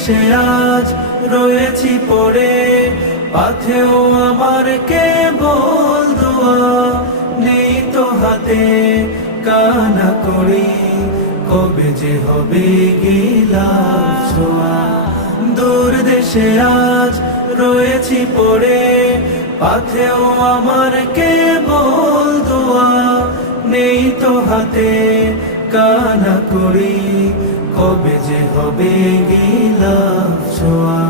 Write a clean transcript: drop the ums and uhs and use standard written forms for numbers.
দেশে আজ রয়েছি পড়ে, পাথেও আমার কেবল দোয়া, নেই তো হাতে কানা করি, কবে যে হবে গিলাফ ছোঁয়া। দূর দেশে আজ রয়েছি পড়ে, পাথেও আমার কেবল দোয়া, নেই তো হাতে কানা করি, কবে যে হবে গিলাফ ছোঁয়া।